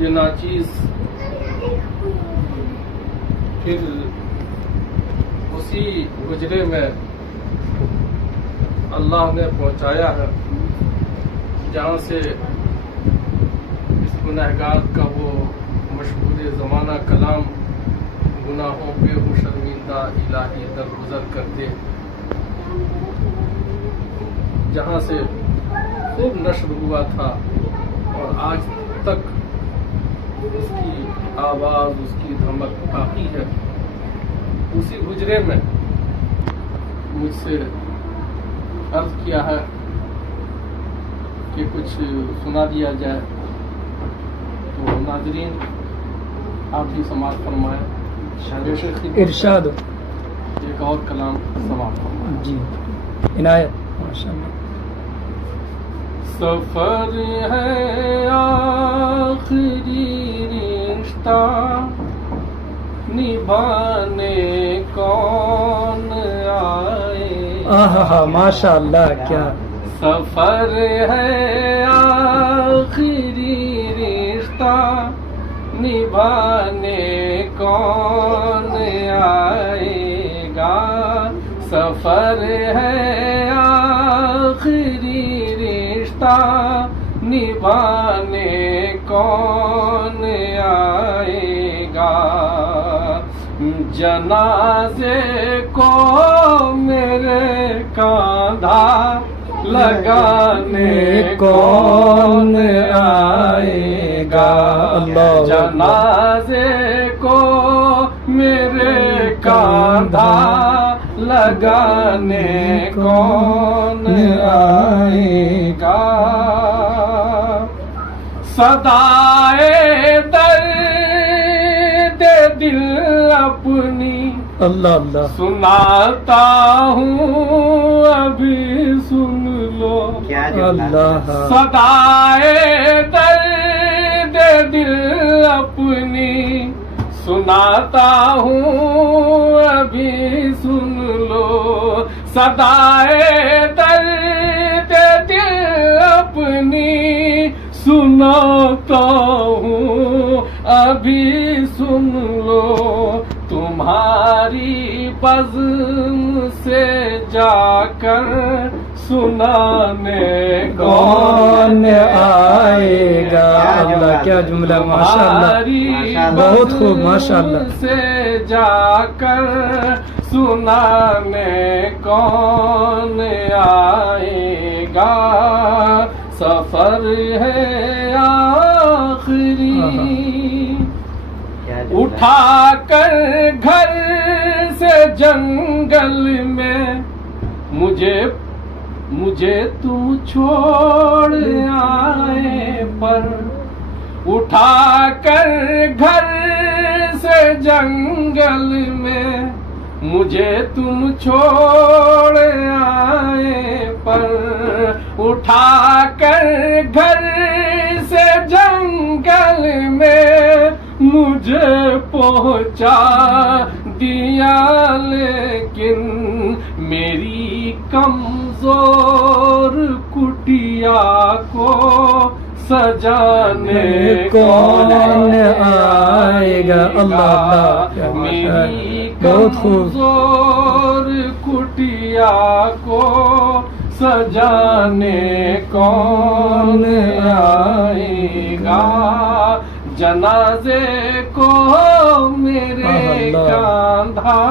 یہ ناچیز پھر اسی حجرے میں اللہ نے پہنچایا ہے جہاں سے اس گنہگار کا وہ مشہور زمانہ کلام گناہوں پہ ہو شرمندہ الہی درگزر کرتے، جہاں سے خوب نشر ہوا تھا اور آج تک اس کی آواز، اس کی دھمک باقی ہے. اسی حجرے میں مجھ سے عرض کیا ہے کہ کچھ سنا دیا جائے، تو ناظرین آپ بھی سماعت فرمائیں. ارشاد ایک اور کلام سماعت فرمائیں. جی عنایت. ماشاءاللہ. سفر ہے آخری رشتہ نبھانے کون آئے. ماشاء اللہ. کیا سفر ہے آخری رشتہ نبھانے کون آئے گا. سفر ہے آخری رشتہ نبھانے کون آئے گا. جنازے کو میرے کاندھا لگانے کون آئے گا. جنازے کو میرے کاندھا لگانے کون آئے گا. صدائے درد دل اپنی اللہ اللہ سناتا ہوں ابھی سن لو. اللہ. صدائے درد دل اپنی سناتا ہوں ابھی سن لو. صدائے درد دل اپنی سناتا ہوں ابھی سن لو. تمہاری بزم سے جا کر سنانے کون آئے گا. اللہ کیا جملہ. ماشاءاللہ. بہت خوب. ماشاءاللہ. سے جا کر سنانے کون آئے گا. سفر ہے آخری اٹھا کر گھر سے جنگل میں مجھے تم چھوڑ آئے پر. اٹھا کر گھر سے جنگل میں مجھے تم چھوڑ آئے پر. اٹھا کر گھر سے جنگل میں مجھے پہنچا دیا لیکن میری کمزور کٹیا کو سجانے کون آئے گا. اللہ. میری بہت خوب. کمزور کٹیا کو سجانے کون آئے گا. جنازے کو میرے کاندھا